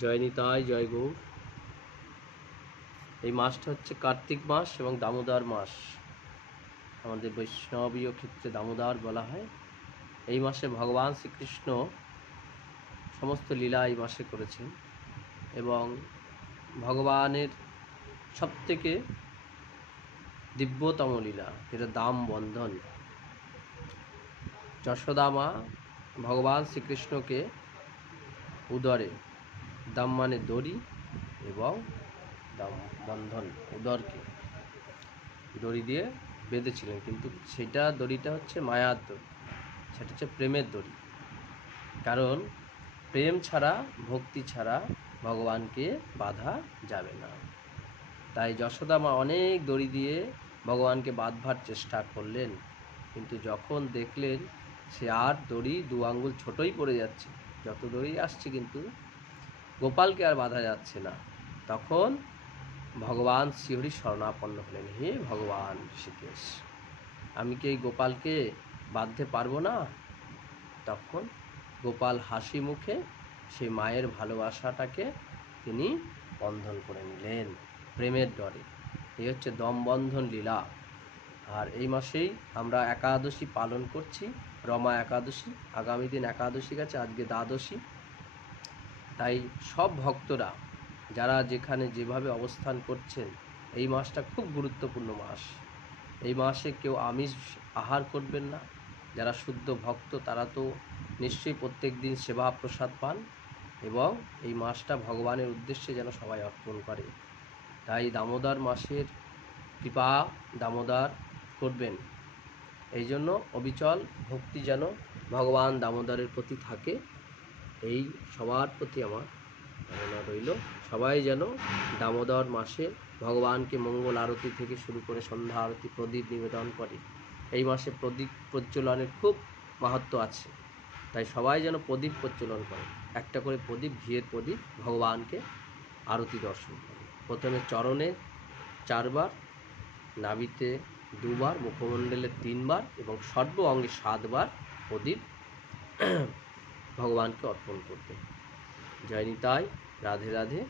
জয় নিতাই, জয় গৌর। এই মাসটা হচ্ছে কার্তিক মাস এবং দামোদর মাস। আমাদের বৈষ্ণবীয় ক্ষেত্রে দামোদর বলা হয়। এই মাসে ভগবান শ্রীকৃষ্ণ সমস্ত লীলা এই মাসে করেছেন এবং ভগবানের সবথেকে দিব্যতম লীলা যেটা দাম বন্ধন। যশোদা মা ভগবান শ্রীকৃষ্ণকে উদরে, দাম মানে দড়ি এবং দাম বন্ধন, উদরকে দড়ি দিয়ে বেঁধেছিলেন, কিন্তু সেটা দড়িটা হচ্ছে মায়ার দড়ি, সেটা হচ্ছে প্রেমের দড়ি। কারণ প্রেম ছাড়া, ভক্তি ছাড়া ভগবানকে বাঁধা যাবে না। তাই যশোদা মা অনেক দড়ি দিয়ে ভগবানকে বাঁধবার চেষ্টা করলেন, কিন্তু যখন দেখলেন সে আর দড়ি 2 আঙ্গুল ছোটই পড়ে যাচ্ছে, যত দড়ি আসছে কিন্তু গোপালকে আর বাঁধা যাচ্ছে না, তখন ভগবান শ্রীহরি শরণাপন্ন হলেন। হে ভগবান ঋষিকেশ, আমি কি এই গোপালকে বাঁধতে পারবো না? তখন গোপাল হাসি মুখে সেই মায়ের ভালোবাসাটাকে তিনি বন্ধন করে নিলেন প্রেমের ডরে। এই হচ্ছে দমবন্ধন লীলা। আর এই মাসেই আমরা একাদশী পালন করছি, রমা একাদশী। আগামী দিন একাদশী গেছে, আজকে দ্বাদশী। তাই সব ভক্তরা যারা যেখানে যেভাবে অবস্থান করছেন, এই মাসটা খুব গুরুত্বপূর্ণ মাস। এই মাসে কেউ আমিষ আহার করবেন না। যারা শুদ্ধ ভক্ত তারা তো নিশ্চয়ই প্রত্যেক দিন সেবা প্রসাদ পান, এবং এই মাসটা ভগবানের উদ্দেশ্যে যেন সবাই অর্পণ করে। তাই দামোদর মাসের কৃপা দামোদর করবেন, এই জন্য অবিচল ভক্তি যেন ভগবান দামোদরের প্রতি থাকে, এই সবার প্রতি আমার ধারণা রইল। সবাই যেন দামোদর মাসে ভগবানকে মঙ্গল আরতি থেকে শুরু করে সন্ধ্যা আরতি, প্রদীপ নিবেদন করে। এই মাসে প্রদীপ প্রজ্বলনের খুব মাহাত্ম্য আছে, তাই সবাই যেন প্রদীপ প্রজ্বলন করে, একটা করে প্রদীপ, ঘিয়ের প্রদীপ, ভগবানকে আরতি দর্শন করে। প্রথমে চরণে 4 বার, নাভিতে 2 বার, মুখমণ্ডলে 3 বার এবং সর্ব অঙ্গে 7 বার প্রদীপ ভগবানকে অর্পণ করবে। জয় নিতাই, রাধে রাধে।